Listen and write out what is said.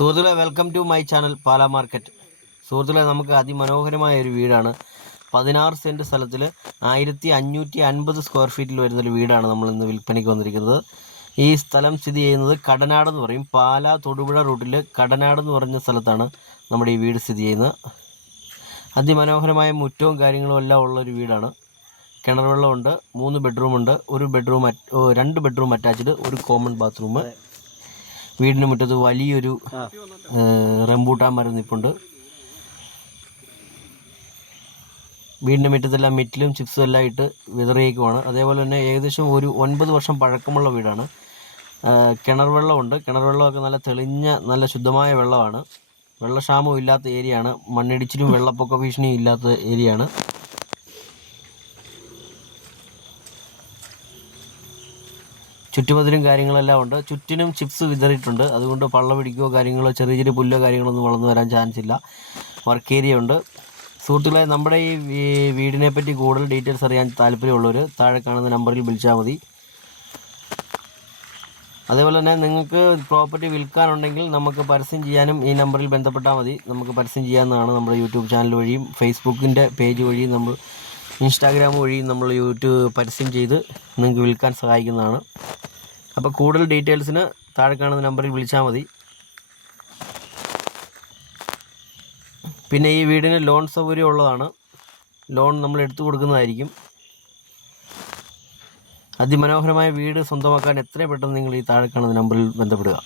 സുഹൃത്തുക്കളെ, welcome to my channel Pala market. സുഹൃത്തുക്കളെ, നമുക്ക് അതിമനോഹരമായ ഒരു വീടാണ്. 16 സെൻറ്റ് സ്ഥലത്തിൽ 1550 സ്ക്വയർ ഫീറ്റിൽ വരുന്നൊരു വീടാണ് നമ്മൾ ഇന്ന് വിൽപ്പനയ്ക്ക് വന്നിരിക്കുന്നത്. ഈ സ്ഥലം സ്ഥിതി ചെയ്യുന്നത് കടനാടെന്ന് പറയും. പാലാ തൊടുപുഴ റൂട്ടിൽ കടനാടെന്ന് പറഞ്ഞ സ്ഥലത്താണ് നമ്മുടെ ഈ വീട് സ്ഥിതി ചെയ്യുന്നത്. അതിമനോഹരമായ മുറ്റവും കാര്യങ്ങളും എല്ലാം ഉള്ളൊരു വീടാണ്. കിണർ വെള്ളമുണ്ട്, 3 ബെഡ്റൂമുണ്ട്, 2 ബെഡ്റൂം അറ്റാച്ച്ഡ്, ഒരു കോമൺ ബാത്റൂം. വീടിന് മുറ്റത്ത് വലിയൊരു റംബൂട്ടാൻ മരം നിൽപ്പുണ്ട്. വീടിൻ്റെ മുറ്റത്തെല്ലാം മിറ്റിലും ചിപ്സും എല്ലാം ഇട്ട് വിതറിയേക്കുവാണ്. അതേപോലെ തന്നെ ഏകദേശം ഒരു 9 വർഷം പഴക്കമുള്ള വീടാണ്. കിണർ വെള്ളമുണ്ട്. കിണർ വെള്ളമൊക്കെ നല്ല തെളിഞ്ഞ നല്ല ശുദ്ധമായ വെള്ളമാണ്. വെള്ളക്ഷാമവും ഇല്ലാത്ത ഏരിയയാണ്. മണ്ണിടിച്ചിലും വെള്ളപ്പൊക്ക ഭീഷണിയും ഇല്ലാത്ത ഏരിയയാണ്. ചുറ്റുമതിലും കാര്യങ്ങളെല്ലാം ഉണ്ട്. ചുറ്റിനും ചിപ്സ് വിതറിയിട്ടുണ്ട്. അതുകൊണ്ട് പള്ള പിടിക്കുകയോ കാര്യങ്ങളോ ചെറിയ ചെറിയ പുല്ലോ കാര്യങ്ങളൊന്നും വളർന്നു വരാൻ ചാൻസ് ഇല്ല. വർക്ക് ഏരിയ ഉണ്ട്. സുഹൃത്തുക്കളെ, നമ്മുടെ ഈ വീടിനെ പറ്റി കൂടുതൽ ഡീറ്റെയിൽസ് അറിയാൻ താല്പര്യമുള്ളവർ താഴെ കാണുന്ന നമ്പറിൽ വിളിച്ചാൽ മതി. അതേപോലെ തന്നെ നിങ്ങൾക്ക് പ്രോപ്പർട്ടി വിൽക്കാനുണ്ടെങ്കിൽ നമുക്ക് പരസ്യം ചെയ്യാനും ഈ നമ്പറിൽ ബന്ധപ്പെട്ടാൽ മതി. നമുക്ക് പരസ്യം ചെയ്യാവുന്നതാണ്. നമ്മുടെ യൂട്യൂബ് ചാനൽ വഴിയും ഫേസ്ബുക്കിൻ്റെ പേജ് വഴിയും നമ്മൾ ഇൻസ്റ്റാഗ്രാം വഴിയും നമ്മൾ പരസ്യം ചെയ്ത് നിങ്ങൾക്ക് വിൽക്കാൻ സഹായിക്കുന്നതാണ്. അപ്പോൾ കൂടുതൽ ഡീറ്റെയിൽസിന് താഴെ കാണുന്ന നമ്പറിൽ വിളിച്ചാൽ മതി. പിന്നെ ഈ വീടിന് ലോൺ സൗകര്യം ഉള്ളതാണ്. ലോൺ നമ്മൾ എടുത്തു കൊടുക്കുന്നതായിരിക്കും. അതിമനോഹരമായ വീട് സ്വന്തമാക്കാൻ എത്രയും പെട്ടെന്ന് നിങ്ങൾ ഈ താഴെ കാണുന്ന നമ്പറിൽ ബന്ധപ്പെടുക.